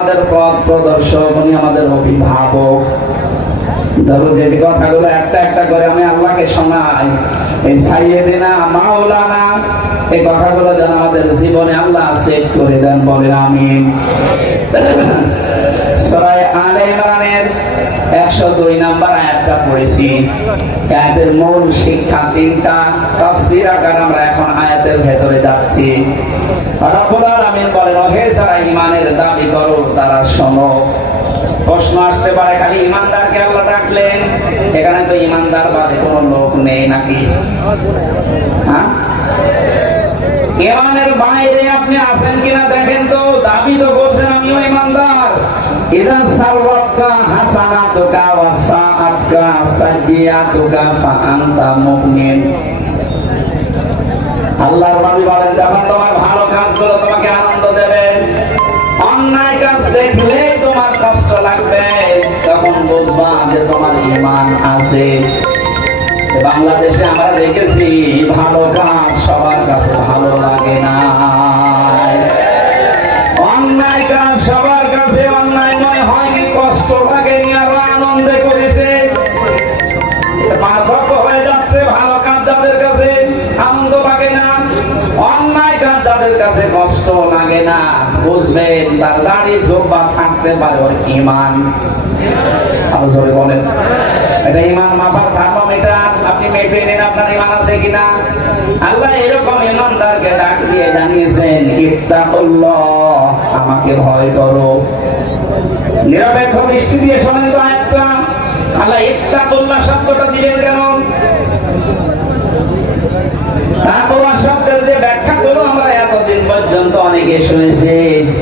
আমাদের পথ প্রদর্শক, উনি আমাদের অভিভাবক। ধরো যে কথাগুলো একটা একটা করে আমি আল্লাহকে শোনাই, এই সাইয়েদিনা মাওলানা, এই কথাগুলো যেন আমাদের জীবনে আল্লাহ সেট করে দেন, বলেন আমিন। সূরা আলে ইমরানের 102 নম্বর আয়াতটা পড়েছি। আয়াতের মূল শিক্ষা তিনটা, তাফসীর আকারে আমরা এখন আয়াতের ভেতরে যাচ্ছি। রব্বুল আলামিন বলেন, হে যারা ঈমানের দাবি করো তারা শোনো। প্রশ্ন আসতে পারে, খালি ঈমানদারকে আল্লাহ ডাকলেন, এখানে তো ঈমানদার বাদে কোনো লোক নেই নাকি? হ্যাঁ, ঈমানের বাইরে আপনি আছেন কিনা দেখেন তো। দাবি তো করছেন আমিও ঈমানদার। ইযা সাররাতকা হাসানাতুকা ওয়া সাআতকা সাইয়্যাতুকা ফাআনতা মুমিন। আল্লাহর নবী বলেন, যখন তোমার ভালো কাজগুলো তোমাকে আনন্দ দেবে, অন্যায় কাজ দেখলে তোমার কষ্ট লাগবে, তখন বুঝবা যে তোমার ঈমান আছে। বাংলাদেশে আমরা দেখেছি ভালো কাজ সবার কাছে ভালো লাগে না, অন্যায় কাজ সবার কাছে অন্যায় মনে হয়নি, কষ্ট লাগেনি, আর আনন্দে করেছে। পার্থক্য হয়ে যাচ্ছে, ভালো কাজ যাদের কাছে আনন্দ লাগে না, অন্যায় কাজ যাদের কাছে কষ্ট লাগে না, বুঝবেন তার দাড়ি জোব্বা থাকতে পারে ওর ঈমান। আরো জোরে বলেন, এটা ঈমান মাপার থার্মোমিটার। আপনি মেপে নিন আপনার ঈমান আছে কিনা। আল্লাহ এরকম ঈমানদারকে ডাক দিয়ে জানিয়েছেন, ইত্তাকুল্লাহ, আমাকে ভয় করো। নিরপেক্ষ দৃষ্টি দিয়ে শোনেন তো আয়াতটা। আল্লাহ ইত্তাকুল্লাহ শব্দটা দিলেন কেন? তাকওয়া শব্দের যে ব্যাখ্যাগুলো আমরা এতদিন পর্যন্ত অনেকে শুনেছি,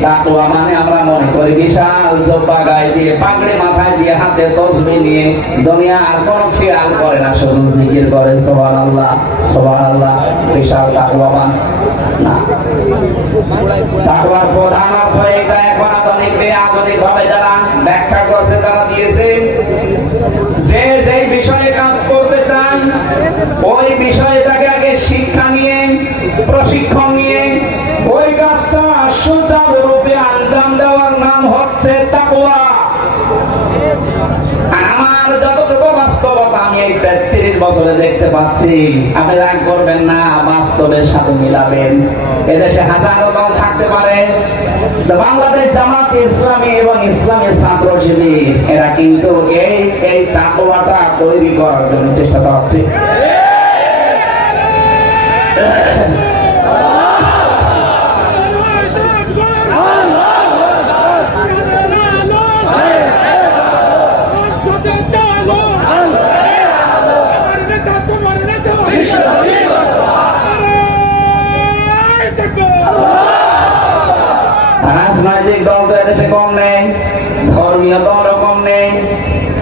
তাকওয়া মানে আমরা মনে করি বিশাল জুব্বা গায়ে দিয়ে, পাগড়ি মাথায় দিয়ে, হাতে তসবিহ নিয়ে দুনিয়া আর কোনো খেয়াল করে না, শুধু জিকির করে সুবহানাল্লাহ সুবহানাল্লাহ, বিশাল তাকওয়াবান না। তাকওয়ার প্রধান অর্থ এটা। এখন আধুনিক ভাবে যারা ব্যাখ্যা করছে তারা দিয়েছে যে যেই বিষয়ে কাজ করতে চান ওই বিষয়টাকে আগে শিক্ষা নিয়ে, প্রশিক্ষণ নিয়ে ওই কাজটা সুচারুরূপে আঞ্জাম দেওয়ার নাম হচ্ছে তাকওয়া। আমার যতটুকু বাস্তবতা আমি এই 33 বছরে দেখতে পাচ্ছি, আপনি রাগ করবেন না, বাস্তবের সাথে মিলাবেন। এদেশে হাজারো দল থাকতে পারে, বাংলাদেশ জামাত ইসলামী এবং ইসলামী ছাত্র শিবির এরা কিন্তু এই তাকওয়াটা তৈরি করার জন্য চেষ্টা করছে। রাজনৈতিক দল তো এদেশে কম নেই, ধর্মীয় দল কম নেই।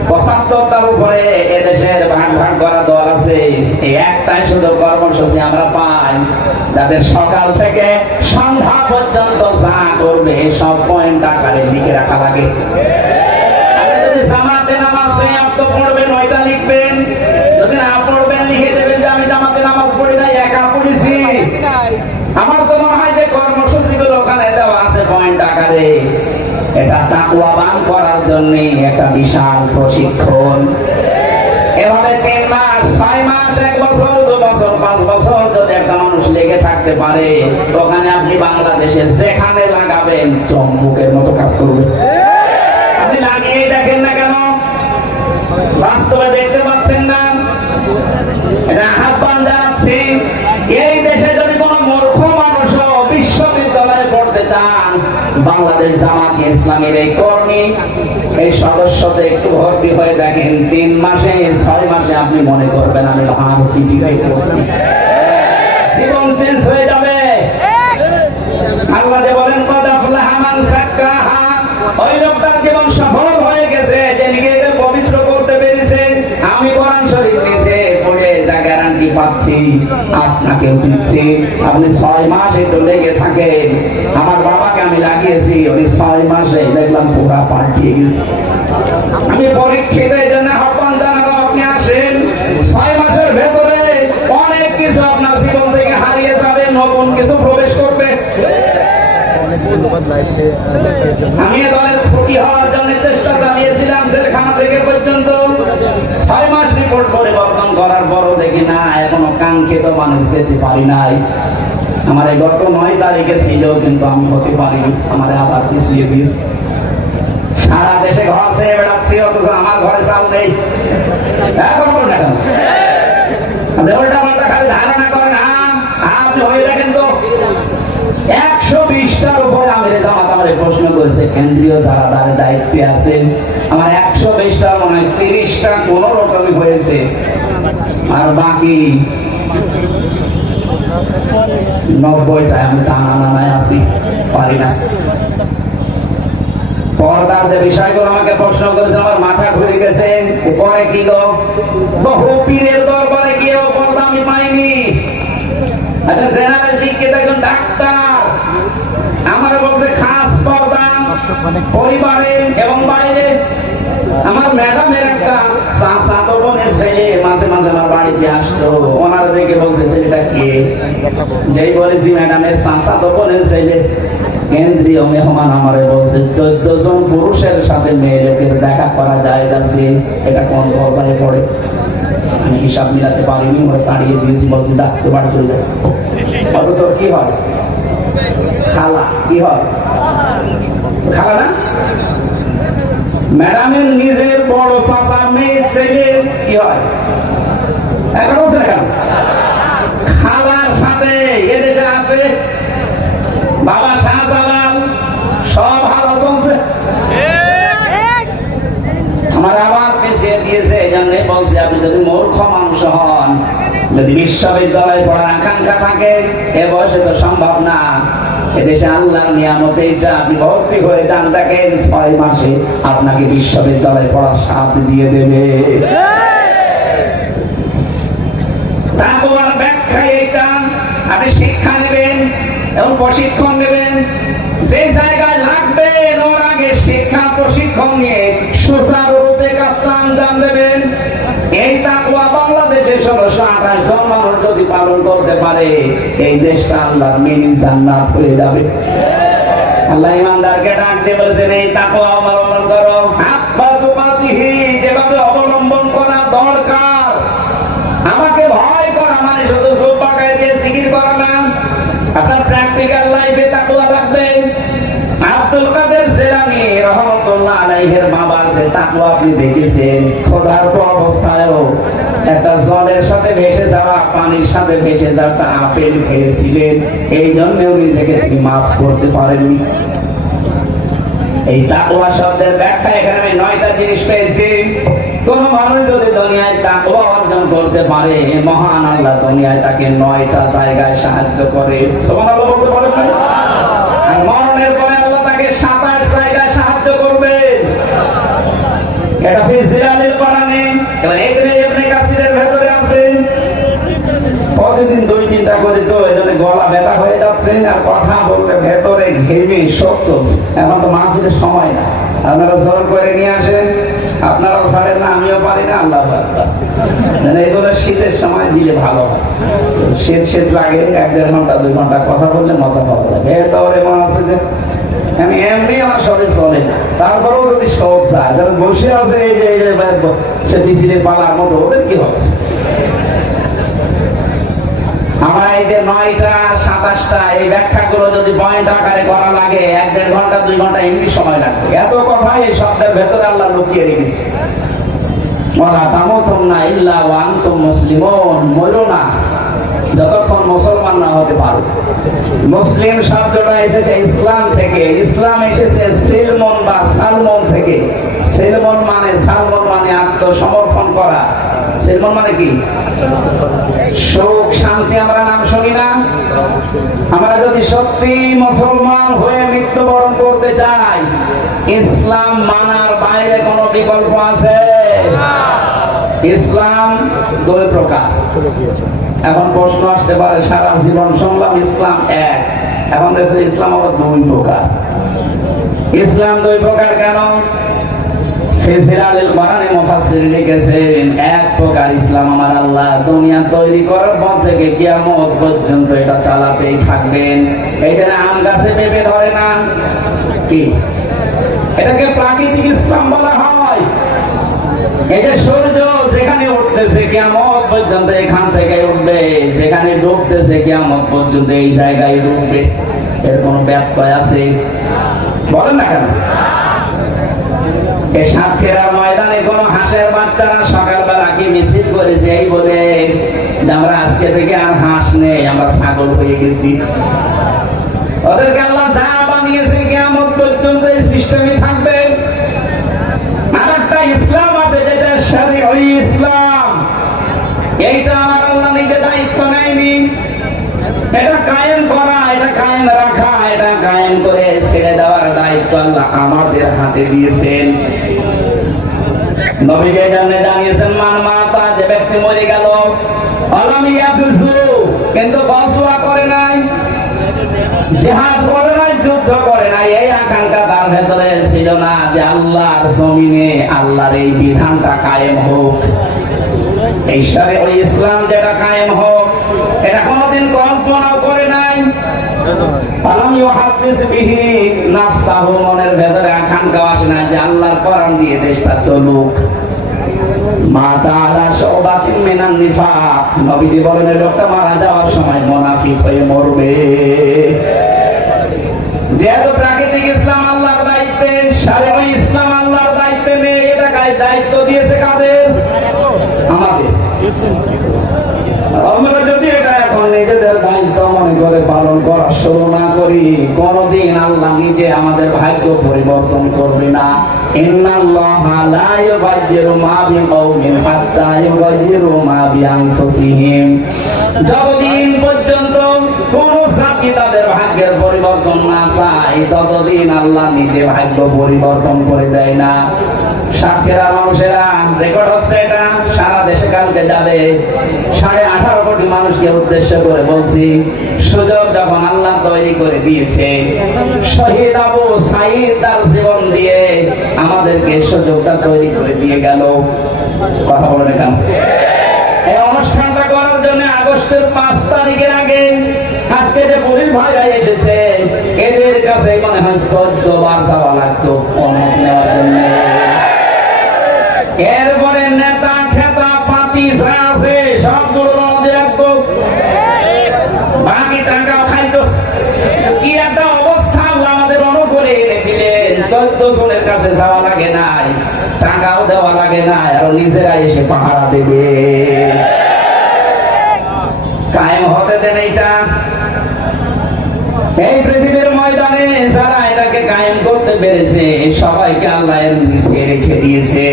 ৭৫টার উপরে এদেশের ভাগ ভাগ করা দল আছে। এই একটাই শুধু কর্মসূচি আমরা পাই, যাদের সকাল থেকে সন্ধ্যা পর্যন্ত যা করবে সব পয়েন্ট আকারে লিখে রাখা লাগে। আপনি যদি জামাতে নামাজে আপনি পড়বেন, ওইটা লিখবেন। যদি না পড়বেন, লিখে দেবেন যে আমি জামাতে নামাজ পড়ি নাই, একা পড়েছি। আমার তো মনে হয় যে কর্মসূচিগুলো ওখানে দেওয়া আছে পয়েন্ট আকারে, এটা তাকওয়াবান করার জন্য একটা বিশাল প্রশিক্ষণ। এভাবে 3 মাস, 6 মাস, 1 বছর, 2 বছর, 5 বছর যদি একটা মানুষ লেগে থাকতে পারে, ওখানে আপনি বাংলাদেশে যেখানে লাগাবেন চম্বুকের মতো কাজ করবে। আপনি লাগিয়ে দেখেন না কেন? বাস্তবে দেখতে পাচ্ছেন না? এটা আহ্বান জানাচ্ছি, এই দেশে যদি কোনো মূর্খ মানুষ বিশ্ববিদ্যালয়ে পড়তে চান, বাংলাদেশ জামাত ইসলামের এই কর্মী, এই সদস্যদের একটু ভর্তি হয়ে দেখেন, 3 মাসে 6 মাসে আপনি মনে করবেন আমি ভার্সিটি করছি, জীবন চেঞ্জ হয়ে যাবে। আল্লাহ যে বলেন কদ আফলাহা মান যাক্কাহা, ওই লোকটার জীবন সফল হয়ে গেছে যে নিজেকে পবিত্র করতে পেরেছে। আমি কোরআন শরীফ নিচে পড়ে যা গ্যারান্টি পাচ্ছি আপনাকেও দিচ্ছি। আপনি 6 মাস একটু লেগে থাকেন। আমার বাবাকে আমি লাগিয়েছি, ওই 6 মাসে দেখলাম পুরা পাল্টিয়ে গেছে। আমি পরীক্ষিত এই জন্য আহ্বান জানাবো, আপনি আসেন। 6 মাসের ভেতরে অনেক কিছু আপনার জীবন থেকে হারিয়ে যাবে, নতুন কিছু প্রবেশ করবে। অনেক ধন্যবাদ লাইভে দেখার জন্য। আমি দলের ক্ষতি হওয়ার জন্য চেষ্টা চালিয়েছিলাম জেলখানা থেকে পর্যন্ত 6 মাস রিপোর্ট পরিবর্তন করার পরও দেখি না এখনো কাঙ্ক্ষিত মানুষ যেতে পারি নাই। আমার এই গত 9 তারিখে ছিল কিন্তু আমি হতে পারিনি, আমার আবার পিছিয়ে দিয়েছে। সারা দেশে ঘর ছেড়ে বেড়াচ্ছি অথচ আমার ঘরে চাল নেই। এখন কোনটা কেন উল্টা পাল্টা খালি ধারণা করেন। আপনি হয়ে রাখেন তো 120টার উপরে আমিরে জামাত আমাদের প্রশ্ন করেছে, কেন্দ্রীয় যারা তার দায়িত্বে আছেন, আমার 120টা মনে হয় 30টা কোন রকমই হয়েছে, আর বাকি 90টা আমি টানা নানায় আছি, পারি না। পর্দার যে বিষয়গুলো আমাকে প্রশ্ন করেছে আমার মাথা ঘুরে গেছে। পরে কি গো, বহু পীরের দরবারে গিয়েও পর্দা আমি পাইনি। একটা জেনারেল শিক্ষিত একজন ডাক্তার আমার বলছে খাস পর্দা পরিবারে এবং বাইরে। আমার ম্যাডামের একটা চাচাতো বোনের ছেলে মাঝে মাঝে আমার বাড়িতে আসতো, ওনার দেখে বলছে ছেলেটা কে? যেই বলেছি ম্যাডামের চাচাতো বোনের ছেলে, কেন্দ্রীয় মেহমান আমারে বলছে 14 জন পুরুষের সাথে মেয়ে লোকের দেখা করা যায় যাচ্ছে, এটা কোন পর্যায়ে পড়ে? আমি হিসাব মিলাতে পারিনি, ওরা তাড়িয়ে দিয়েছি, বলছি ডাক্তার বাড়ি চলে যায়। অথচ কি হয়, খালা কি হয়, খালা না ম্যাডামের নিজের বড় চাচা মেয়ের ছেলে কি হয়, এখন বলছে কেন খালার সাথে এদেশে আছে বাবা শাহজালাল, সব ভালো চলছে। আমার আবার পেছিয়ে দিয়েছে, এই জন্য বলছি আপনি যদি মূর্খ মানুষ হন, যদি বিশ্ববিদ্যালয়ে পড়ার আকাঙ্ক্ষা থাকে, এ বয়সে তো সম্ভব না। এদেশে আল্লাহর নিয়ামতে এটা আপনি ভর্তি হয়ে যান, দেখেন 6 মাসে আপনাকে বিশ্ববিদ্যালয়ে পড়ার সাথ দিয়ে দেবে। তাকওয়ার ব্যাখ্যা এইটা, আপনি শিক্ষা নেবেন এবং প্রশিক্ষণ নেবেন, যে জায়গায় লাগবেন ওর আগে শিক্ষা প্রশিক্ষণ নিয়ে সুচারুরূপে কাজটা আঞ্জাম দেবেন। এই তাকওয়া বাংলাদেশে 1628 জন মানুষ যদি পালন করতে পারে, এই দেশটা আল্লাহর মিনি জান্নাত হয়ে যাবে। আল্লাহ ইমানদারকে ডাক দিয়ে বলেছেন এই তাকওয়া অবলম্বন করো, যেভাবে অবলম্বন করা দরকার। আমাকে ভয় করা মানে শুধু চোখ পাকায় দিয়ে জিকির করা না, আপনার প্র্যাকটিক্যাল লাইফে তাকওয়া রাখবেন। আব্দুল কাদের জিলানী রাহমাতুল্লাহ আলাইহির বাবার যে তাকওয়া আপনি দেখেছেন, ক্ষুধার্ত অবস্থায়ও একটা জলের সাথে ভেসে যাওয়া, পানির সাথে ভেসে যাওয়া একটা আপেল খেয়েছিলেন, এই জন্য নিজেকে তিনি মাফ করতে পারেননি। এই তাকওয়া শব্দের ব্যাখ্যা এখানে আমি 9টা জিনিস পেয়েছি। কোন মানুষ যদি দুনিয়ায় তাকওয়া অর্জন করতে পারে, মহান আল্লাহ দুনিয়ায় তাকে 9টা জায়গায় সাহায্য করে। সুবহানাল্লাহ বলতে পারেন না? আর মরণের পরে আল্লাহ তাকে 27 জায়গায় সাহায্য করবে। এটা ফিজিলালিল কোরআনে এবং ইবনে কাসিরের ভেতরে আছে। প্রতিদিন 2-3টা করে তো এজন্য গলা ব্যথা হয়ে যাচ্ছে, আর কথা বললে ভেতরে ঘেমে সব চলছে। এখন তো মাহফিলের সময় না, আপনারা জোর করে নিয়ে আসেন, আপনারাও ছাড়েন না, আমিও পারি না, আল্লাহ পারে। এগুলো শীতের সময় দিলে ভালো হয়, শীত লাগে, 1-1.5 ঘন্টা 2 ঘন্টা কথা বললে মজা পাওয়া যায়। ভেতরে মনে হচ্ছে যে আমি এমনি আমার শরীর চলে না, তারপরেও যদি সব যায়, যারা বসে আছে এই যে সে মিছিলের পালার মতো, ওদের কি হচ্ছে? আমরা এই যে 9টা 27টা এই ব্যাখ্যাগুলো যদি পয়েন্ট আকারে করা লাগে 1-1.5 ঘন্টা 2 ঘন্টা এমনি সময় লাগবে। এত কথা এই শব্দের ভেতরে আল্লাহ লুকিয়ে রেখেছে। ওয়ালা তামুতুন্না ইল্লা ওয়া আনতুম মুসলিমুন, মরো না যতক্ষণ মুসলমান না হতে পারো। মুসলিম শব্দটা এসেছে ইসলাম থেকে, ইসলাম এসেছে সিলমন বা সালমন থেকে। সিলমন মানে আত্মসমর্পণ করা। সিলমন মানে কি? সুখ শান্তি আমরা নাম শুনি না? আমরা যদি সত্যি মুসলমান হয়ে মৃত্যুবরণ করতে চাই, ইসলাম মানার বাইরে কোনো বিকল্প আছে? ইসলাম 2 প্রকার। এখন প্রশ্ন আসতে পারে, সারা জীবন শুনলাম ইসলাম 1, এখন দেখছি ইসলাম আবার 2 প্রকার। ইসলাম 2 প্রকার কেন? ফিজিলালিল কোরআনে মুফাসসির লিখেছেন এক প্রকার ইসলাম আমার আল্লাহ দুনিয়া তৈরি করার পর থেকে কিয়ামত পর্যন্ত এটা চালাতেই থাকবেন। এইখানে আম গাছে পেঁপে ধরে না, কি এটাকে প্রাকৃতিক ইসলাম বলা হয়। এই যে সূর্য যেখানে উঠতেছে কিয়ামত পর্যন্ত এখান থেকে উঠবে, যেখানে ডুবতেছে কিয়ামত পর্যন্ত এই জায়গায় ডুববে। এর কোনো ব্যত্যয় আছে? বলেন না কেন? এই সাতক্ষীরার ময়দানে কোন হাঁসের বাচ্চারা সকালবেলা কি মিছিল করেছে এই বলে আমরা আজকে থেকে আর হাঁস নেই, আমরা ছাগল হয়ে গেছি। ওদেরকে আল্লাহ যা বানিয়েছে কিয়ামত পর্যন্ত এই সিস্টেমই থাকবে। আর একটা ইসলাম আছে যেটা শরীয়ত ইসলাম, এইটা আমার আল্লাহ নিজে দায়িত্ব নেয়নি। এটা কায়েম করা, এটা কায়েম রাখা, এটা কায়েম করে ছেড়ে দেওয়ার দায়িত্ব আল্লাহ আমাদের হাতে দিয়েছেন। নবীকে জানিয়েছেন মান মাতা, যে ব্যক্তি মরে গেল আলাম ইয়াফুজু, কিন্তু গজওয়া করে নাই, জিহাদ করে নাই, যুদ্ধ করে নাই, এই আকাঙ্ক্ষা তার ভেতরে ছিল না যে আল্লাহর জমিনে আল্লাহর এই বিধানটা কায়েম হোক, এই শরীয়ত ইসলাম যেটা কায়েম হোক, এটা কোনোদিন কল্পনাও করে নাই। আলাম ইউহাদ্দিস বিহি নাফসাহু, মনের ভেতরে আকাঙ্ক্ষা আসে না যে আল্লাহর কোরআন দিয়ে দেশটা চলুক। মাতা আলা শাওবাতিন মিনান নিফাক, নবীজি বলেন এই লোকটা মারা যাওয়ার সময় মুনাফিক হয়ে মরবে। যেহেতু প্রাকৃতিক ইসলাম আল্লাহর দায়িত্বে, শরীয়ত ইসলাম আল্লাহর দায়িত্বে নেই, এটা দায়িত্ব দিয়েছে কাদের? আমাদের। আমরা যদি এটা এখন নিজেদের দায়িত্ব মনে করে পালন করা শুরু না করি, কোনদিন আল্লাহ নিজে আমাদের ভাগ্য পরিবর্তন করবে না। ইন্নাল্লাহা লা ইউগাইয়িরু মা বিকাওমিন হাত্তা ইউগাইয়িরু মা বিআনফুসিহিম, যতদিন পর্যন্ত কোন জাতি তাদের ভাগ্যের পরিবর্তন না চায় ততদিন আল্লাহ নিজে ভাগ্য পরিবর্তন করে দেয় না। সাতক্ষীরার মানুষেরা, রেকর্ড হচ্ছে এটা, সারা দেশে কালকে যাবে। 18.5 কোটি মানুষকে উদ্দেশ্য করে বলছি, সুযোগ যখন আল্লাহ তৈরি করে দিয়েছে, শহীদ আবু সাঈদ তার জীবন দিয়ে আমাদেরকে সুযোগটা তৈরি করে দিয়ে গেল। কথা বলেন কেন? এই অনুষ্ঠানটা করার জন্য আগস্টের 5 তারিখের আগে আজকে যে পুলিশ ভাইরা এসেছে, এদের কাছে মনে হয় 14 বার যাওয়া লাগতো অনুমতি নেওয়ার জন্য। এরপরে নেতা খেতা পাতি যা আছে সবগুলো আমাদের রাখতো, বাকি টাকাও খাইতো। কি একটা অবস্থা আল্লাহ আমাদের অনুকূলে এনে দিলেন। 14 জনের কাছে যাওয়া লাগে নাই, টাকাও দেওয়া লাগে নাই, আর নিজেরা এসে পাহারা দেবে। কায়েম হতে দেন এইটা। এই পৃথিবীর ময়দানে যারা এটাকে কায়েম করতে পেরেছে সবাইকে আল্লাহ এর নিচে রেখে দিয়েছে।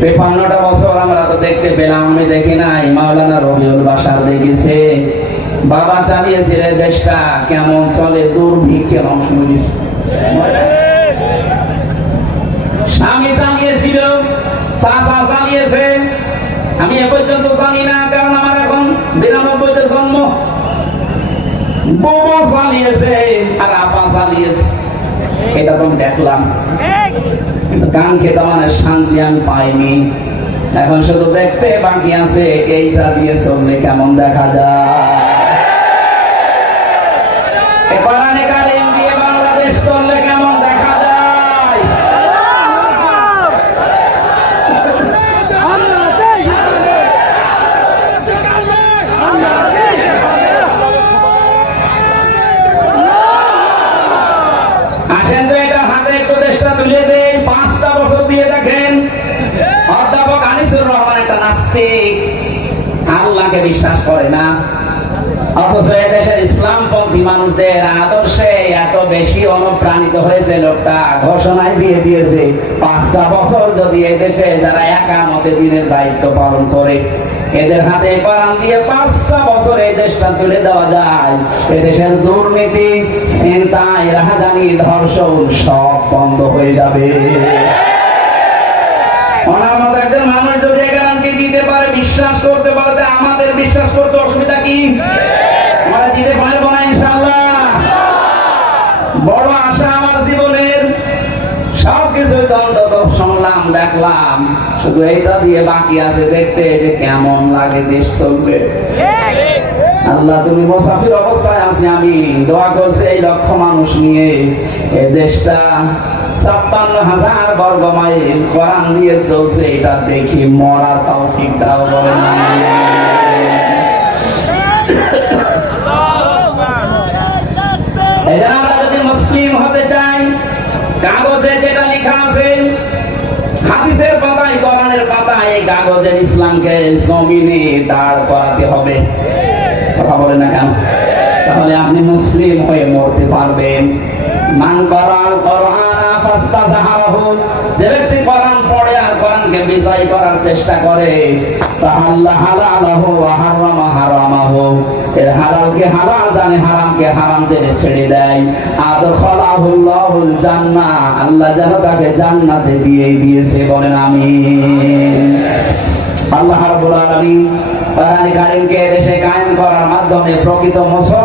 53টা বছর আমরা তো দেখতে পেলাম, আমি দেখি নাই, মাওলানা রবিউল বাশার দেখেছে। বাবা চালিয়েছিলেন দেশটা, কেমন চলে, দুর্ভিক্ষের অংশ হয়েছে। স্বামী চালিয়েছিল, চাচা চালিয়েছে, আমি এ পর্যন্ত জানি না, কারণ আমার এখন 92তে জন্ম। বউ চালিয়েছে আর আপা চালিয়েছে, এটা তো দেখলাম, গান খেতে মানে শান্তি আমি পাইনি। এখন শুধু দেখতে বাকি আছে এইটা দিয়ে চললে কেমন দেখা যায়। কোরআনে কারিম দিয়ে বাংলাদেশ চললে কেমন দেখা যায়। আসেন তো এটা হাতে একটু দেশটা তুলে দেন। 5টা বছর দিয়ে দেখেন, অধ্যাপক আনিসুর রহমান একটা নাস্তিক, আল্লাহকে বিশ্বাস করে না, অথচ এদেশের ইসলামপন্থী মানুষদের আদর্শে এত বেশি অনুপ্রাণিত হয়েছে। লোকটা ঘোষণায় দিয়ে দিয়েছে 5টা বছর যদি এদেশে যারা একামতে দ্বীনের দায়িত্ব পালন করে, এদের হাতে কোরআন দিয়ে 5টা বছর এই দেশটা তুলে দেওয়া যায়, এদেশের দুর্নীতি, ছিনতাই, রাহাজানি, ধর্ষণ সব বন্ধ হয়ে যাবে। ওনার মতো একজন মানুষ যদি গ্যারান্টি দিতে পারে, বিশ্বাস করতে পারে, আমাদের বিশ্বাস করতে অসুবিধা কি? আমরা দিতে পারবো না ইনশাআল্লাহ। বড় আশা আমার জীবনের, সবকিছু দ্বন্দ্ব সংলাপ দেখলাম, শুধু এইটা দিয়ে বাকি আছে দেখতে যে কেমন লাগে দেশ চলবে। আল্লাহ তুমি মুসাফির অবস্থায় আছি, আমি দোয়া করছি এই লক্ষ মানুষ নিয়ে এ দেশটা ৫৬,০০০ বর্গ মাইল কোরআন দিয়ে চলছে, এটা দেখি মরার তৌফিক দাও বলেন আমিন। এই জন্য আমরা যদি মুসলিম হতে চাই, কাগজে যেটা লেখা আছে, হাদিসের পাতায়, কোরআনের পাতায়, এই কাগজের ইসলামকে জমিনে দাঁড় করাতে হবে। কথা বলেন না কেন? তাহলে আপনি মুসলিম হয়ে মরতে পারবেন। মান করাল কোরআন ফাস্তাযহারাহু, যে ব্যক্তি কোরআন পড়ে আর কোরআনকে বিজয় করার চেষ্টা করে, তাআল্লা হালালাহু ওয়া হারামা হারামাহু, এর হালালকে হালাল জানে, হারামকে হারাম জেনে ছেড়ে দেয়, আদখালাহুল্লাহুল জান্নাহ, আল্লাহ যেন তাকে জান্নাতে দিয়ে দিয়েছে বলেন আমিন। আল্লাহ রাব্বুল আলামিন কোরআন কারীমকে দেশে কায়েম করার মাধ্যমে প্রকৃত মুসলমান